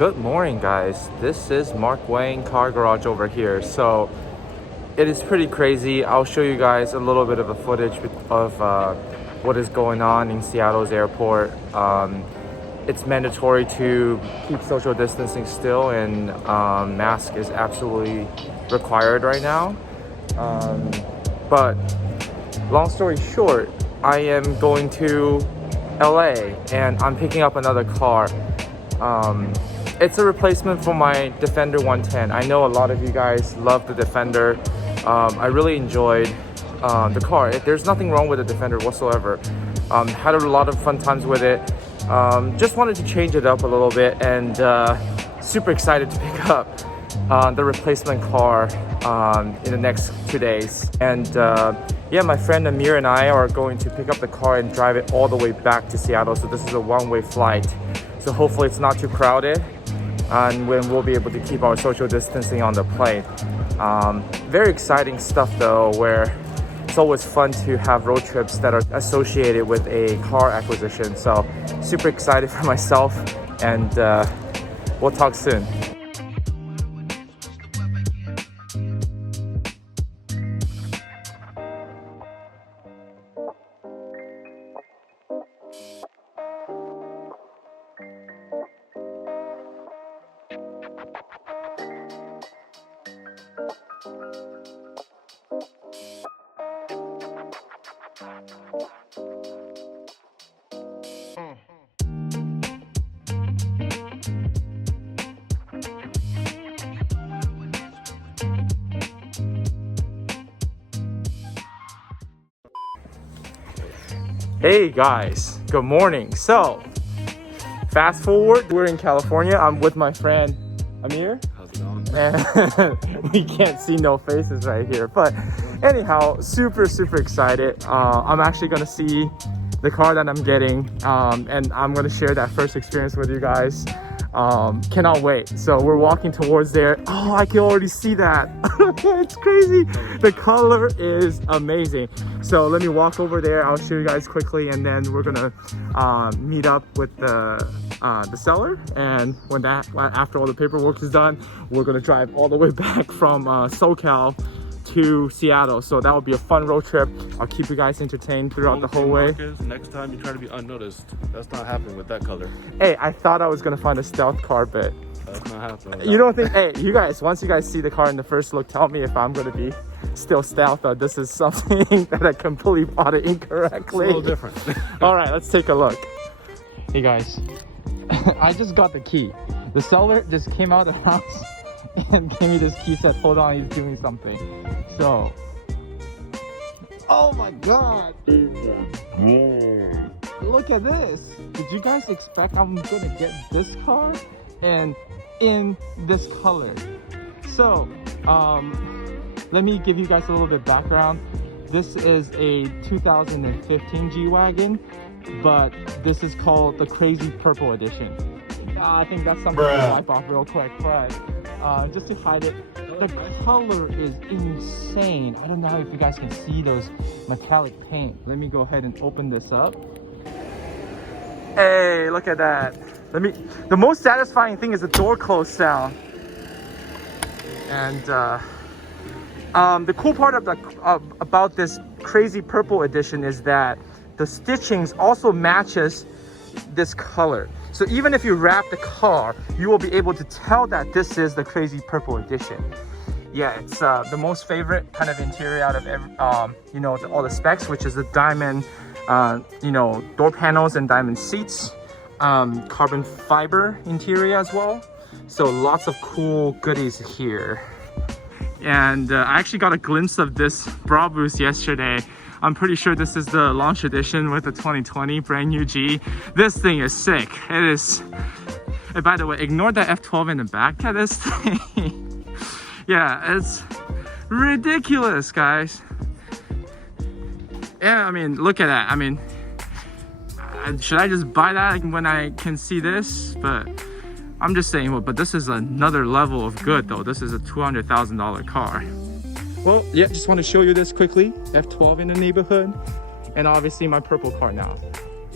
Good morning, guys. This is Mark Wayne Car Garage over here. So it is pretty crazy. I'll show you guys a little bit of a footage of what is going on in Seattle's airport. It's mandatory to keep social distancing still, and mask is absolutely required right now. But long story short, I am going to LA and I'm picking up another car. It's a replacement for my Defender 110. I know a lot of you guys love the Defender. I really enjoyed the car. There's nothing wrong with the Defender whatsoever. Had a lot of fun times with it. Just wanted to change it up a little bit, and super excited to pick up the replacement car in the next 2 days. And yeah, my friend Amir and I are going to pick up the car and drive it all the way back to Seattle. So this is a one-way flight. So hopefully it's not too crowded, and when we'll be able to keep our social distancing on the plane. Very exciting stuff though, where it's always fun to have road trips that are associated with a car acquisition. So super excited for myself, and we'll talk soon. Hey guys, good morning. So fast forward, we're in California. I'm with my friend Amir. How's it going? And we can't see no faces right here, but anyhow, super excited. I'm actually gonna see the car that I'm getting, and I'm gonna share that first experience with you guys. Cannot wait. So we're walking towards there. Oh, I can already see that. It's crazy. The color is amazing. So let me walk over there. I'll show you guys quickly, and then we're gonna meet up with the seller. And when after all the paperwork is done, we're gonna drive all the way back from SoCal to Seattle. So that will be a fun road trip. I'll keep you guys entertained throughout the whole way. Marcus, next time you try to be unnoticed, that's not happening with that color. Hey, I thought I was gonna find a stealth car, but That's not happening. you don't think, hey, you guys, once you guys see the car in the first look, tell me if I'm gonna be still stealth or this is something that I completely bought it incorrectly. It's a little different. All right, let's take a look. Hey guys, I just got the key. The seller just came out of the house and gave me this key, said, hold on, he's doing something. So, oh my God. Look at this. Did you guys expect I'm gonna get this car and in this color? So, let me give you guys a little bit of background. This is a 2015 G-Wagon, but this is called the Crazy Purple Edition. I think that's something to wipe off real quick, but just to hide it, the color is insane. I don't know if you guys can see those metallic paint. Let me go ahead and open this up. Hey, look at that. The most satisfying thing is the door close sound. And the cool part about this Crazy Purple Edition is that the stitchings also matches this color. So even if you wrap the car, you will be able to tell that this is the Crazy Purple Edition. Yeah, it's the most favorite kind of interior out of every, all the specs, which is the diamond, door panels and diamond seats, carbon fiber interior as well. So lots of cool goodies here. And I actually got a glimpse of this bra boost yesterday. I'm pretty sure this is the launch edition with the 2020 brand new G. This thing is sick. It is. And by the way, ignore the F12 in the back of this thing. Yeah, it's ridiculous, guys. Yeah, I mean, look at that. I mean, should I just buy that when I can see this? But I'm just saying, well, but this is another level of good though. This is a $200,000 car. Well, yeah, just want to show you this quickly. F12 in the neighborhood, and obviously my purple car now.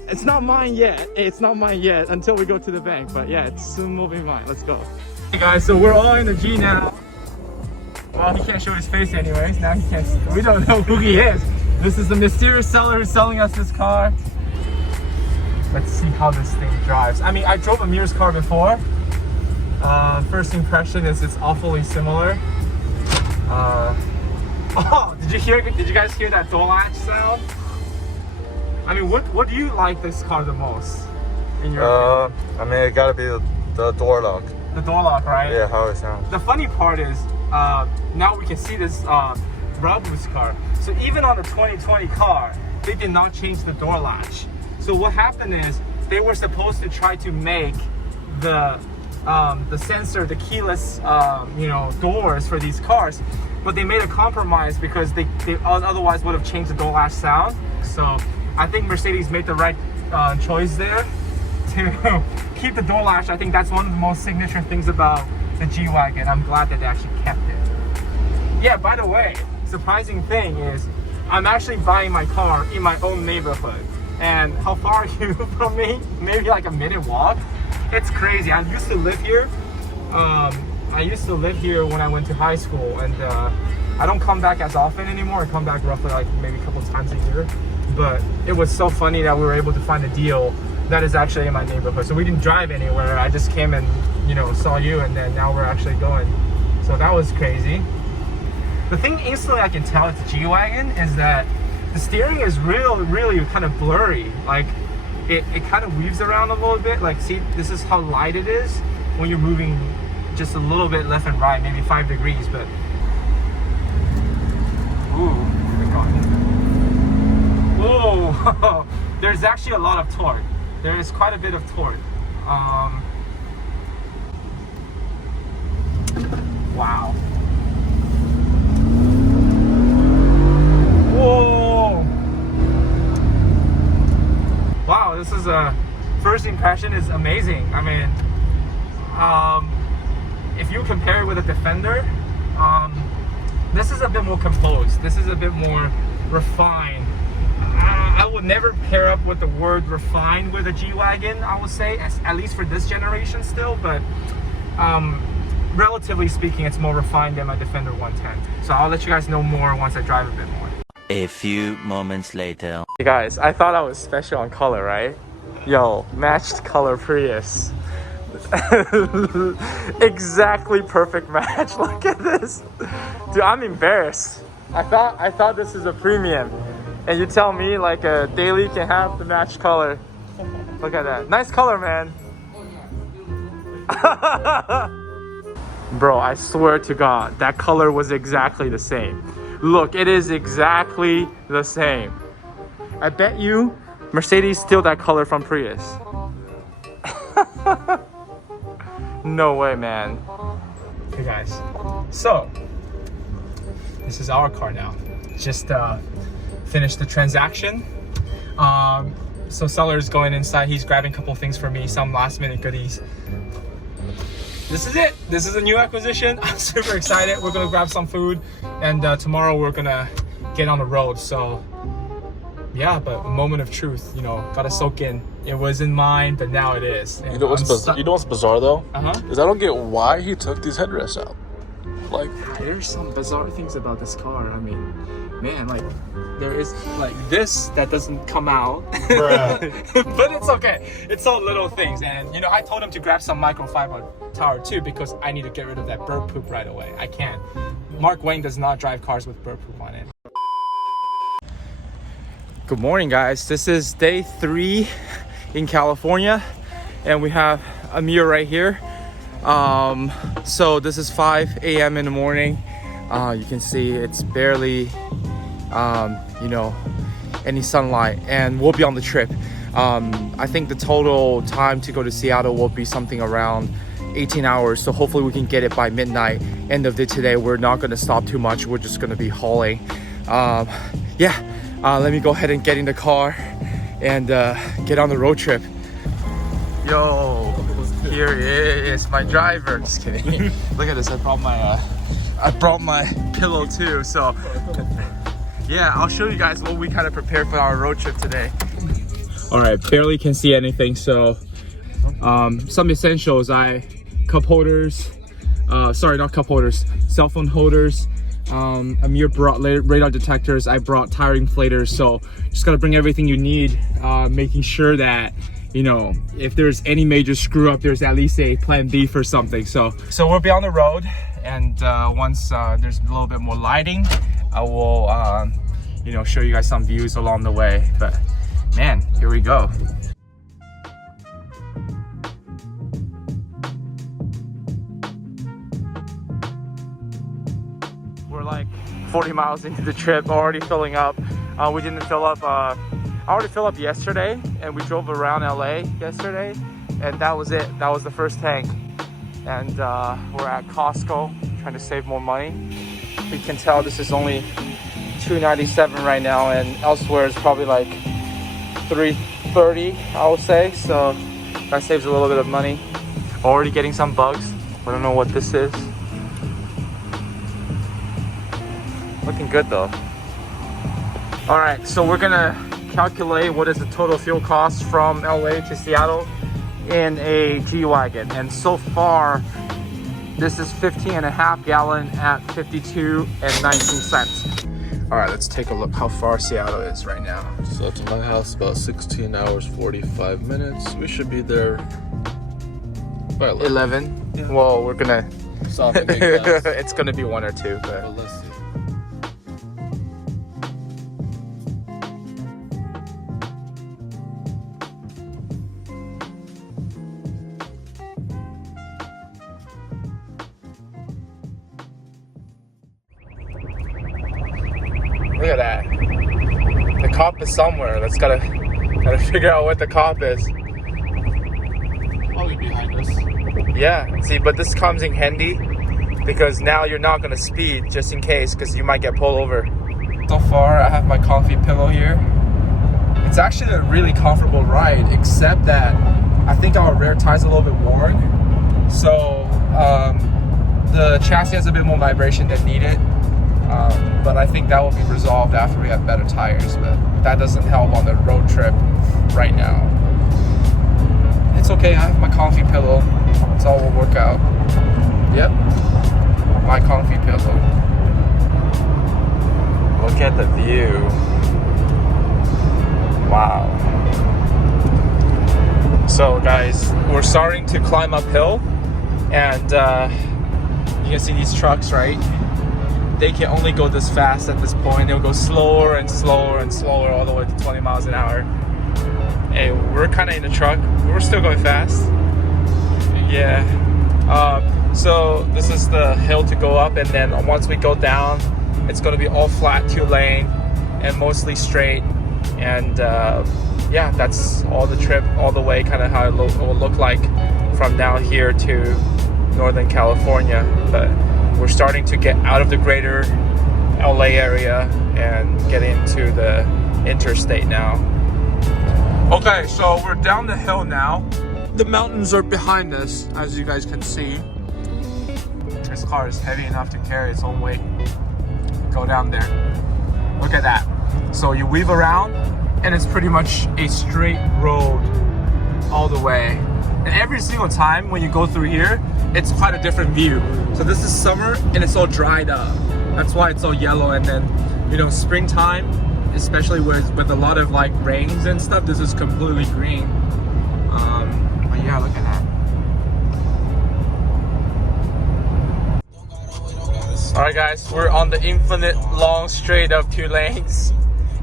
It's not mine yet. It's not mine yet until we go to the bank. But yeah, it's soon will be mine. Let's go. Hey guys, so we're all in the G now. Well, he can't show his face anyways. Now he can't. We don't know who he is. This is the mysterious seller who's selling us this car. Let's see how this thing drives. I mean, I drove Amir's car before. First impression is it's awfully similar. Oh, did you guys hear that door latch sound? I mean, what do you like this car the most? In your opinion? I mean, it gotta be the door lock. The door lock, right? Yeah, how it sounds. The funny part is, now we can see this Brabus car. So even on the 2020 car, they did not change the door latch. So what happened is they were supposed to try to make the sensor, the keyless, doors for these cars, but they made a compromise because they otherwise would have changed the door latch sound. So I think Mercedes made the right choice there to keep the door latch. I think that's one of the most signature things about the G-Wagon. I'm glad that they actually kept it. Yeah, by the way, surprising thing is I'm actually buying my car in my own neighborhood. And how far are you from me? Maybe like a minute walk. It's crazy. I used to live here. I used to live here when I went to high school, and I don't come back as often anymore. I come back roughly like maybe a couple times a year. But it was so funny that we were able to find a deal that is actually in my neighborhood. So we didn't drive anywhere. I just came and saw you, and then now we're actually going. So that was crazy. The thing instantly I can tell it's a G-Wagon is that the steering is really kind of blurry. Like it kind of weaves around a little bit. Like, see, this is how light it is when you're moving just a little bit left and right, maybe 5 degrees. But ooh, whoa, there's actually a lot of torque. There is quite a bit of torque. Wow. Whoa! Wow, this is a first impression is amazing. I mean, if you compare it with a Defender, this is a bit more composed. This is a bit more refined. I would never pair up with the word refined with a G-Wagon, I would say, at least for this generation still, but relatively speaking, it's more refined than my Defender 110. So I'll let you guys know more once I drive a bit more. A few moments later. Hey guys, I thought I was special on color, right? Yo, matched color Prius. Exactly perfect match. Look at this. Dude, I'm embarrassed. I thought this is a premium. And you tell me like a daily can have the matched color. Look at that. Nice color, man. Bro, I swear to God, that color was exactly the same. Look, it is exactly the same. I bet you Mercedes steal that color from Prius. No way, man. Hey guys, so this is our car now. Just finished the transaction. So seller is going inside. He's grabbing a couple things for me, some last minute goodies. This is it. This is a new acquisition. I'm super excited. We're gonna grab some food, and tomorrow we're gonna get on the road. So yeah, but a moment of truth, gotta soak in. It wasn't mine, but now it is. And you know what's bizarre though? Is I don't get why he took these headrests out. Like, there's some bizarre things about this car. I mean, man, like there is like this that doesn't come out. But it's okay. It's all little things. And I told him to grab some microfiber tire too, because I need to get rid of that bird poop right away. I can't. Mark Wayne does not drive cars with bird poop on it. Good morning, guys. This is day 3 in California, and we have Amir right here. So this is 5 a.m. in the morning. You can see it's barely any sunlight, and we'll be on the trip. I think the total time to go to Seattle will be something around 18 hours, so hopefully we can get it by midnight. End of the day today. We're not going to stop too much. We're just going to be hauling. Let me go ahead and get in the car and get on the road trip. Yo, here is my driver. Just kidding. Look at this. I brought my pillow too. So yeah, I'll show you guys what we kind of prepared for our road trip today. All right, barely can see anything. So some essentials, cup holders, sorry, not cup holders, cell phone holders. Amir brought radar detectors. I brought tire inflators. So just gotta bring everything you need, making sure that, you know, if there's any major screw up, there's at least a plan B for something. So we'll be on the road, and once there's a little bit more lighting, I will, you know, show you guys some views along the way. But man, here we go. We're like 40 miles into the trip, already filling up. We didn't fill up, I already filled up yesterday, and we drove around LA yesterday, and that was it. That was the first tank. And we're at Costco trying to save more money. You can tell this is only $2.97 right now, and elsewhere it's probably like $3.30, I would say. So that saves a little bit of money. Already getting some bugs. I don't know what this is. Looking good though. All right, so we're gonna calculate what is the total fuel cost from LA to Seattle in a G-Wagon. And so far, this is 15.5 gallon at 52.19 cents. All right, let's take a look how far Seattle is right now. So to my house, about 16 hours, 45 minutes. We should be there by 11. Yeah. Well, we're gonna, It's it's gonna be 1 or 2, but let's see. look at that. The cop is somewhere. Let's gotta figure out what the cop is. Probably behind us. Yeah, see, but this comes in handy because now you're not gonna speed just in case, because you might get pulled over. So far, I have my comfy pillow here. It's actually a really comfortable ride, except that I think our rear tire's a little bit worn. So the chassis has a bit more vibration than needed. But I think that will be resolved after we have better tires, but that doesn't help on the road trip right now. It's okay, I have my comfy pillow. It's all will work out. Yep, my comfy pillow. Look at the view. Wow. So guys, we're starting to climb uphill, and you can see these trucks, right? They can only go this fast at this point. They'll go slower and slower and slower all the way to 20 miles an hour. Hey, we're kind of in the truck. We're still going fast. Yeah. So this is the hill to go up, and then once we go down, it's going to be all flat 2-lane and mostly straight. And yeah, that's all the trip, all the way, kind of how it will look like from down here to Northern California. But we're starting to get out of the greater LA area and get into the interstate now. Okay, so we're down the hill now. The mountains are behind us, as you guys can see. This car is heavy enough to carry its own weight. Go down there. Look at that. So you weave around, and it's pretty much a straight road all the way. And every single time when you go through here, it's quite a different view. So this is summer and it's all dried up. That's why it's all yellow. And then, you know, springtime, especially with a lot of like rains and stuff, this is completely green. But yeah, look at that. All right, guys, we're on the infinite long straight of 2 lanes.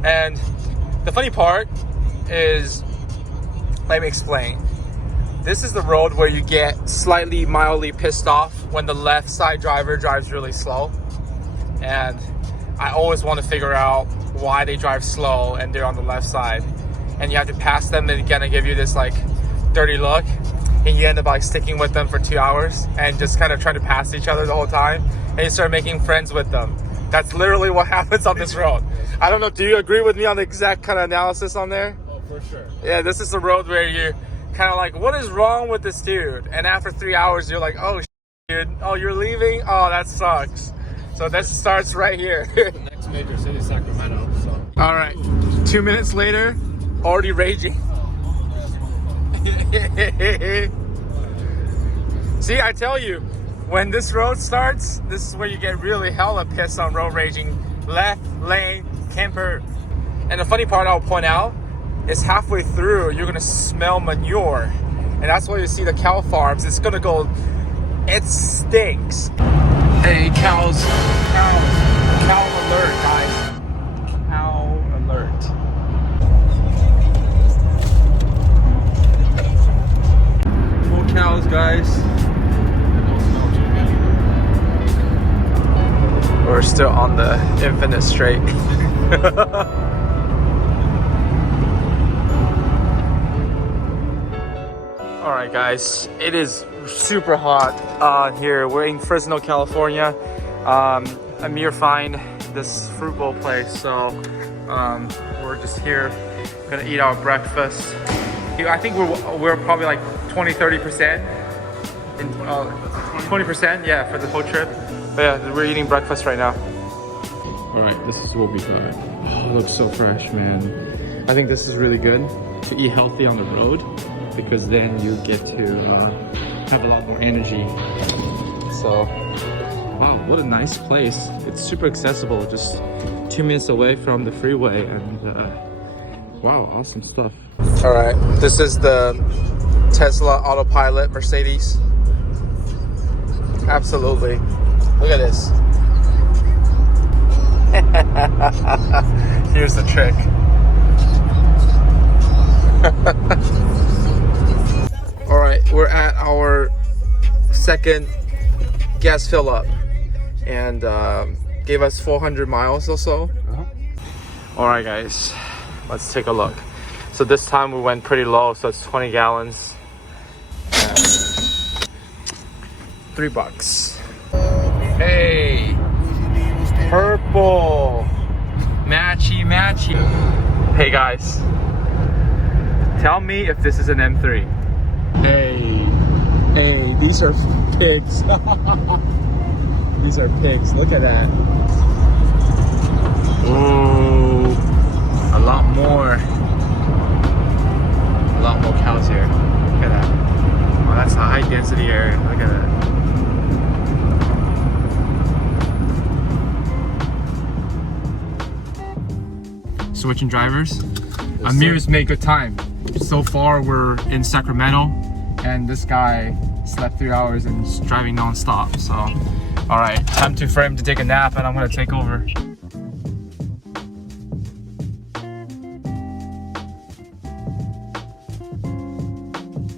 And the funny part is, let me explain. This is the road where you get slightly mildly pissed off when the left side driver drives really slow. And I always want to figure out why they drive slow and they're on the left side. And you have to pass them, and they're gonna give you this like dirty look. And you end up like sticking with them for 2 hours and just kind of trying to pass each other the whole time. And you start making friends with them. That's literally what happens on this road. I don't know, do you agree with me on the exact kind of analysis on there? Oh, for sure. Yeah, this is the road where you're kind of like, what is wrong with this dude? And after 3 hours, you're like, oh, dude, oh, you're leaving? Oh, that sucks. So this starts right here. The next major city is Sacramento, so. All right, 2 minutes later, already raging. See, I tell you, when this road starts, this is where you get really hella pissed on road raging. Left lane, camper. And the funny part I'll point out is halfway through, you're gonna smell manure. And that's why you see the cow farms. It's gonna go, it stinks. Hey, cows alert, guys. Cow alert. Full cows, guys. We're still on the infinite straight. All right, guys, it is super hot here. We're in Fresno, California. Amir find this fruit bowl place, so we're just here gonna eat our breakfast. I think we're probably like 20-30% in 20%, yeah, for the whole trip. But yeah, we're eating breakfast right now. All right, this is what we got. Oh, it looks so fresh, man. I think this is really good to eat healthy on the road, because then you get to have a lot more energy. So, wow, what a nice place. It's super accessible, just 2 minutes away from the freeway, and wow, awesome stuff. All right, this is the Tesla Autopilot Mercedes. Absolutely. Look at this. Here's the trick. All right, we're at our second gas fill up, and gave us 400 miles or so. All right, guys, let's take a look. So this time we went pretty low, so it's 20 gallons. $3. Hey, purple, matchy. Hey guys, tell me if this is an M3. Hey, these are pigs. These are pigs, look at that. Ooh, a lot more cows here. Look at that. Oh, that's a high density area, look at that. Switching drivers. Yes, Amir's made good time. So far we're in Sacramento, and this guy slept 3 hours and is driving non-stop. So all right, time for him to take a nap, and I'm gonna take over.